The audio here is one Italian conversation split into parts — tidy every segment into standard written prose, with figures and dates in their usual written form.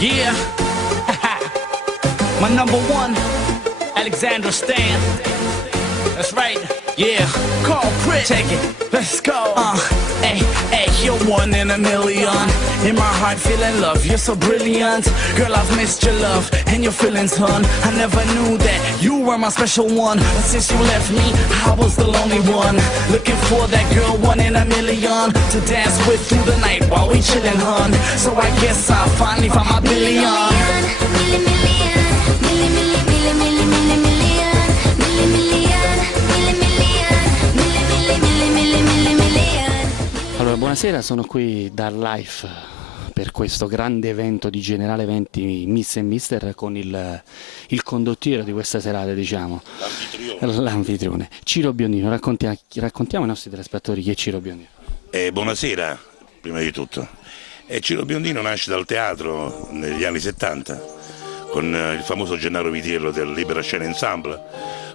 Yeah, my number one, Alexandra Stan. That's right. Yeah, call Prit. Take it. Let's go. Hey, hey, you're one in a million. In my heart, feeling love. You're so brilliant. Girl, I've missed your love and your feelings, hun. I never knew that you were my special one. But since you left me, I was the lonely one. Looking for that girl, one in a million. To dance with through the night while we chillin', hun. So I guess I'll finally find my billion. Million, million, million, million, million, million, million, million, million, million. Allora, buonasera, sono qui dal Life per questo grande evento di Generale Eventi Miss e Mister con il condottiero di questa serata, diciamo, l'anfitrione Ciro Biondino. Raccontiamo ai nostri telespettatori chi è Ciro Biondino. Buonasera, prima di tutto. Ciro Biondino nasce dal teatro negli anni 70 con il famoso Gennaro Vitiello del Libera Scena Ensemble,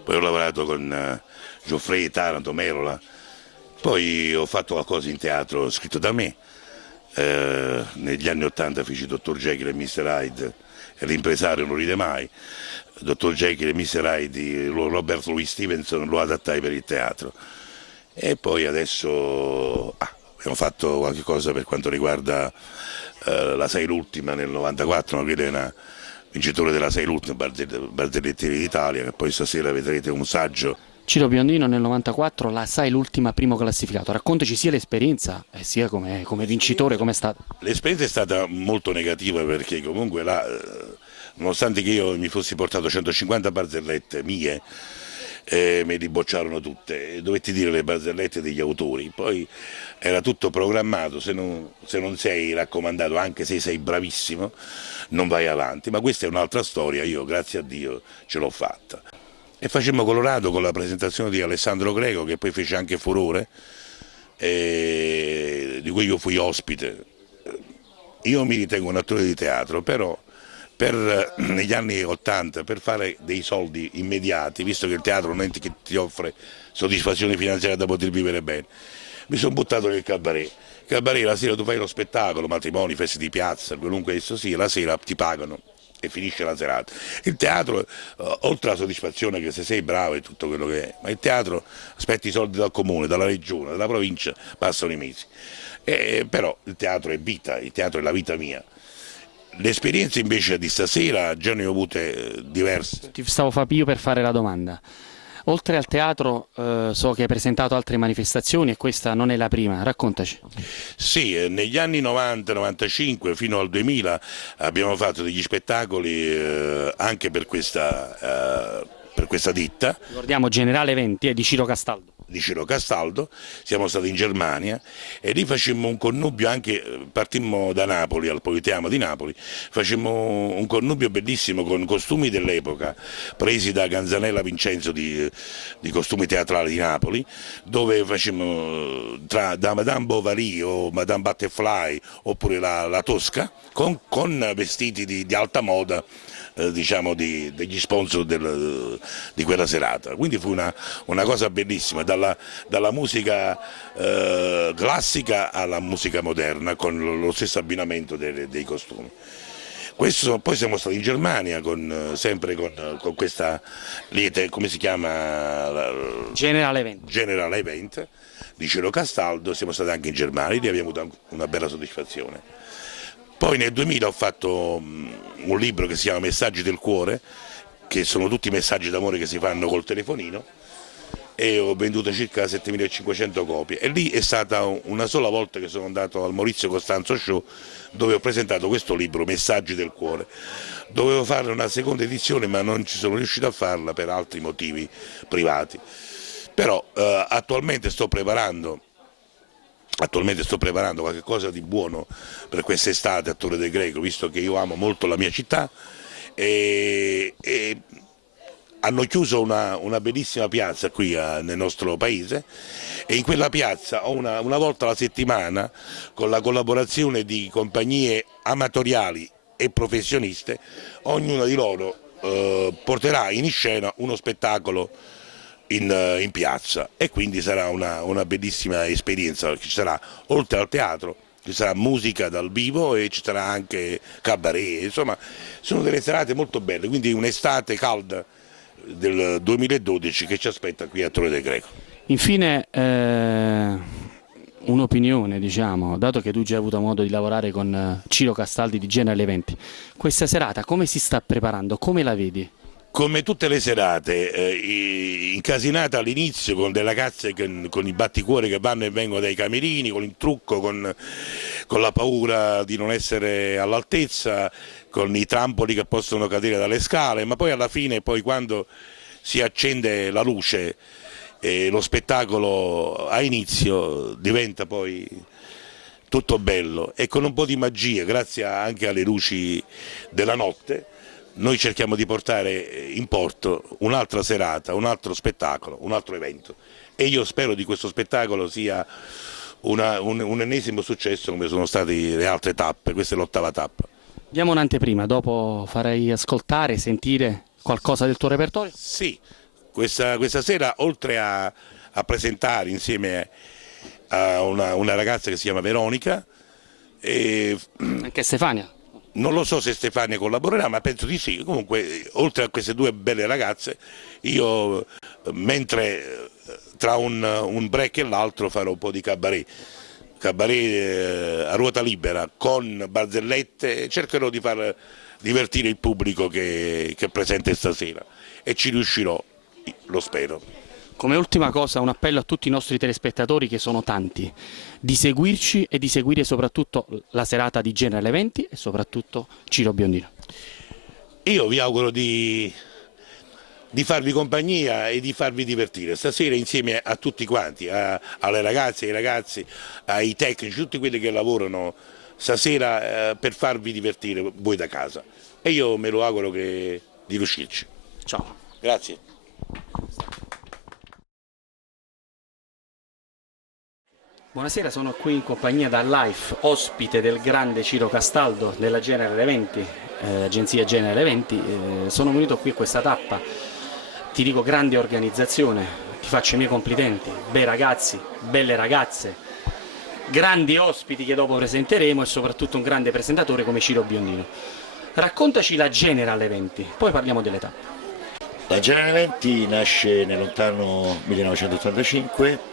poi ho lavorato con Gioffrey, Taranto, Merola, poi ho fatto qualcosa in teatro scritto da me. Negli anni 80 feci Dr. Jekyll e Mr. Hyde e l'impresario non ride mai. Dr. Jekyll e Mr. Hyde di Robert Louis Stevenson lo adattai per il teatro. E poi adesso abbiamo fatto qualche cosa per quanto riguarda la Sei l'Ultima nel 94, ma quella è una vincitore della Sei l'Ultima, Barzelletta d'Italia, che poi stasera vedrete un saggio. Ciro Biondino nel 94, la sai l'ultima primo classificato. Raccontaci sia l'esperienza sia come vincitore, com'è stata. L'esperienza è stata molto negativa perché comunque là, nonostante che io mi fossi portato 150 barzellette mie, me li bocciarono tutte, dovetti dire le barzellette degli autori, poi era tutto programmato, se non sei raccomandato, anche se sei bravissimo, non vai avanti, ma questa è un'altra storia, io grazie a Dio ce l'ho fatta. E facemmo Colorado con la presentazione di Alessandro Greco, che poi fece anche furore, di cui io fui ospite. Io mi ritengo un attore di teatro, però negli anni 80 per fare dei soldi immediati, visto che il teatro non è che ti offre soddisfazione finanziaria da poter vivere bene, mi sono buttato nel cabaret. Cabaret, la sera tu fai lo spettacolo, matrimoni, feste di piazza, qualunque esso sia, la sera ti pagano e finisce la serata. Il teatro, oltre alla soddisfazione che se sei bravo e tutto quello che è, ma il teatro aspetti i soldi dal comune, dalla regione, dalla provincia, passano i mesi. Però il teatro è vita, il teatro è la vita mia. Le esperienze invece di stasera già ne ho avute diverse. Ti stavo io per fare la domanda. Oltre al teatro so che hai presentato altre manifestazioni e questa non è la prima, raccontaci. Sì, negli anni 90-95 fino al 2000 abbiamo fatto degli spettacoli anche per questa ditta. Ricordiamo Generale Eventi di Ciro Castaldo. Di Ciro Castaldo, siamo stati in Germania e lì facemmo un connubio anche, partimmo da Napoli, al Politeama di Napoli, facemmo un connubio bellissimo con costumi dell'epoca presi da Ganzanella Vincenzo di costumi teatrali di Napoli, dove facemmo da Madame Bovary o Madame Butterfly oppure la Tosca con vestiti di alta moda, diciamo degli sponsor di quella serata, quindi fu una cosa bellissima, dalla musica classica alla musica moderna con lo stesso abbinamento dei costumi. Poi siamo stati in Germania sempre con questa liete, come si chiama? General Event di Ciro Castaldo, siamo stati anche in Germania e abbiamo avuto una bella soddisfazione. Poi nel 2000 ho fatto un libro che si chiama Messaggi del cuore, che sono tutti messaggi d'amore che si fanno col telefonino, e ho venduto circa 7500 copie. E lì è stata una sola volta che sono andato al Maurizio Costanzo Show, dove ho presentato questo libro, Messaggi del cuore. Dovevo fare una seconda edizione, ma non ci sono riuscito a farla per altri motivi privati. Però attualmente sto preparando qualche cosa di buono per quest'estate a Torre del Greco, visto che io amo molto la mia città e hanno chiuso una bellissima piazza qui nel nostro paese e in quella piazza una volta alla settimana, con la collaborazione di compagnie amatoriali e professioniste, ognuna di loro porterà in scena uno spettacolo in piazza, e quindi sarà una bellissima esperienza, perché ci sarà oltre al teatro ci sarà musica dal vivo e ci sarà anche cabaret, insomma sono delle serate molto belle, quindi un'estate calda del 2012 che ci aspetta qui a Torre del Greco. Infine, un'opinione, diciamo, dato che tu già hai avuto modo di lavorare con Ciro Castaldi di General Eventi, questa serata come si sta preparando, come la vedi? Come tutte le serate, incasinata all'inizio con delle ragazze con i batticuori che vanno e vengono dai camerini, con il trucco, con la paura di non essere all'altezza, con i trampoli che possono cadere dalle scale, ma poi alla fine, poi quando si accende la luce e lo spettacolo ha inizio, diventa poi tutto bello e con un po' di magia, grazie anche alle luci della notte, noi cerchiamo di portare in porto un'altra serata, un altro spettacolo, un altro evento e io spero di questo spettacolo sia un ennesimo successo come sono state le altre tappe, questa è l'8ª tappa. Diamo un'anteprima, dopo farei ascoltare, sentire qualcosa del tuo repertorio? Sì, questa sera oltre a presentare insieme a una ragazza che si chiama Veronica e Anche Stefania? non lo so se Stefania collaborerà, ma penso di sì. Comunque, oltre a queste due belle ragazze, io mentre tra un break e l'altro farò un po' di cabaret a ruota libera con barzellette, cercherò di far divertire il pubblico che è presente stasera e ci riuscirò, lo spero. Come ultima cosa un appello a tutti i nostri telespettatori, che sono tanti, di seguirci e di seguire soprattutto la serata di General Eventi e soprattutto Ciro Biondino. Io vi auguro di farvi compagnia e di farvi divertire stasera insieme a tutti quanti, alle ragazze, ai ragazzi, ai tecnici, tutti quelli che lavorano stasera per farvi divertire voi da casa. E io me lo auguro di riuscirci. Ciao. Grazie. Buonasera, sono qui in compagnia da Life, ospite del grande Ciro Castaldo della General Eventi, agenzia General Eventi. Sono venuto qui a questa tappa, ti dico grande organizzazione, ti faccio i miei complimenti, bei ragazzi, belle ragazze, grandi ospiti che dopo presenteremo e soprattutto un grande presentatore come Ciro Biondino. Raccontaci la General Eventi, poi parliamo delle tappe. La General Eventi nasce nel lontano 1985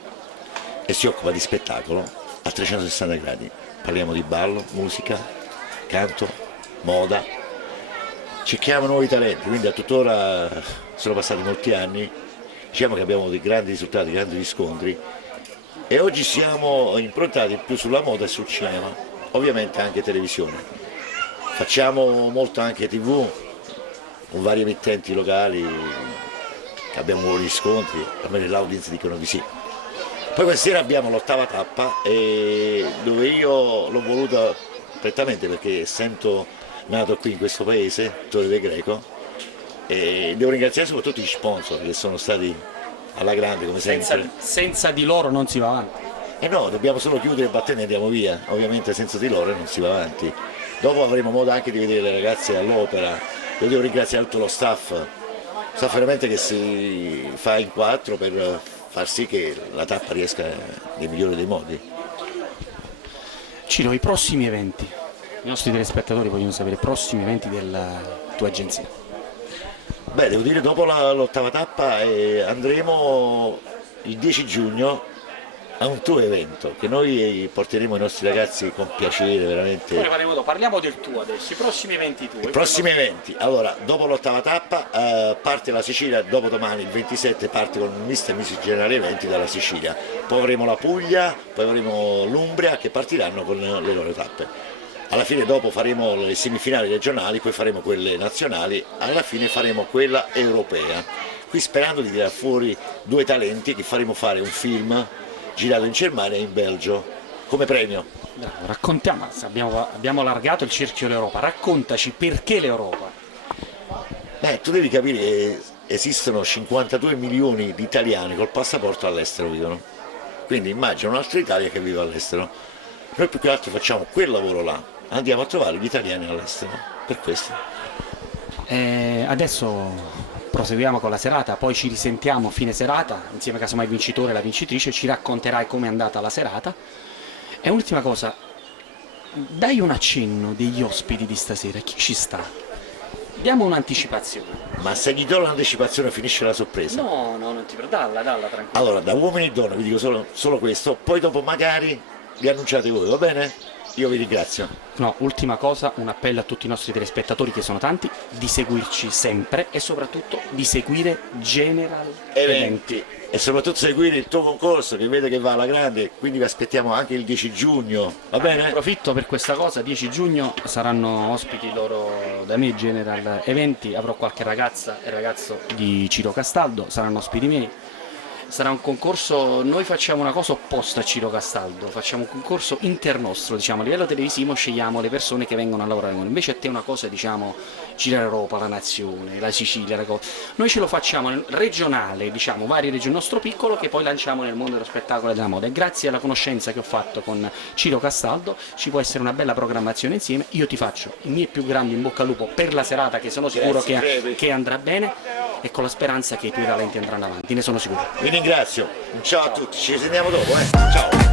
e si occupa di spettacolo a 360 gradi. Parliamo di ballo, musica, canto, moda. Cerchiamo nuovi talenti, quindi a tuttora sono passati molti anni, diciamo che abbiamo dei grandi risultati, grandi riscontri e oggi siamo improntati più sulla moda e sul cinema, ovviamente anche televisione. Facciamo molto anche TV con vari emittenti locali, abbiamo buoni riscontri, almeno l'audience dicono di sì. Poi questa sera abbiamo l'8ª tappa dove io l'ho voluta prettamente perché essendo nato qui in questo paese, Torre del Greco, e devo ringraziare soprattutto gli sponsor che sono stati alla grande come sempre. Senza di loro non si va avanti. E no, dobbiamo solo chiudere il battente e andiamo via, ovviamente senza di loro non si va avanti. Dopo avremo modo anche di vedere le ragazze all'opera, io devo ringraziare tutto lo staff veramente che si fa in quattro per far sì che la tappa riesca nel migliore dei modi. Ciro, i prossimi eventi, i nostri telespettatori vogliono sapere i prossimi eventi della tua agenzia. Beh, devo dire dopo l'8ª tappa andremo il 10 giugno a un tuo evento che noi porteremo ai nostri ragazzi con piacere, veramente. Poi ne parliamo dopo, parliamo del tuo adesso, i prossimi eventi tuoi. I prossimi eventi, allora dopo l'8ª tappa parte la Sicilia, dopodomani il 27 parte con Mr. e Mrs. General Eventi dalla Sicilia, poi avremo la Puglia, poi avremo l'Umbria che partiranno con le loro tappe. Alla fine dopo faremo le semifinali regionali, poi faremo quelle nazionali, alla fine faremo quella europea. Qui sperando di tirare fuori due talenti che faremo fare un film girato in Germania e in Belgio come premio. Bravo, raccontiamo, abbiamo allargato il cerchio d'Europa, raccontaci perché l'Europa. Beh, tu devi capire che esistono 52 milioni di italiani col passaporto all'estero vivono, quindi immagina un'altra Italia che vive all'estero. Noi più che altro facciamo quel lavoro là, andiamo a trovare gli italiani all'estero, per questo. Adesso proseguiamo con la serata, poi ci risentiamo a fine serata, insieme casomai al vincitore e alla vincitrice, ci racconterai com'è andata la serata. E un'ultima cosa, dai un accenno degli ospiti di stasera, chi ci sta? Diamo un'anticipazione. Ma se gli do l'anticipazione finisce la sorpresa. No, non ti dalla, tranquillo. Allora, da uomini e donne vi dico solo questo, poi dopo magari li annunciate voi, va bene? Io vi ringrazio. No, ultima cosa, un appello a tutti i nostri telespettatori, che sono tanti, di seguirci sempre e soprattutto di seguire General Eventi. E soprattutto seguire il tuo concorso, che vede che va alla grande, quindi vi aspettiamo anche il 10 giugno, va bene? Approfitto per questa cosa, 10 giugno saranno ospiti loro da me, General Eventi, avrò qualche ragazza e ragazzo di Ciro Castaldo, saranno ospiti miei. Sarà un concorso, noi facciamo una cosa opposta a Ciro Castaldo, facciamo un concorso internostro, diciamo, a livello televisivo scegliamo le persone che vengono a lavorare con noi, invece a te è una cosa, diciamo, girare l'Europa, la nazione, la Sicilia, la cosa. Noi ce lo facciamo regionale, diciamo, varie regioni, nostro piccolo, che poi lanciamo nel mondo dello spettacolo e della moda, e grazie alla conoscenza che ho fatto con Ciro Castaldo ci può essere una bella programmazione insieme. Io ti faccio i miei più grandi in bocca al lupo per la serata, che sono sicuro che andrà bene, e con la speranza che i tuoi talenti andranno avanti, ne sono sicuro. Vi ringrazio, ciao a tutti, ci sentiamo dopo, Ciao!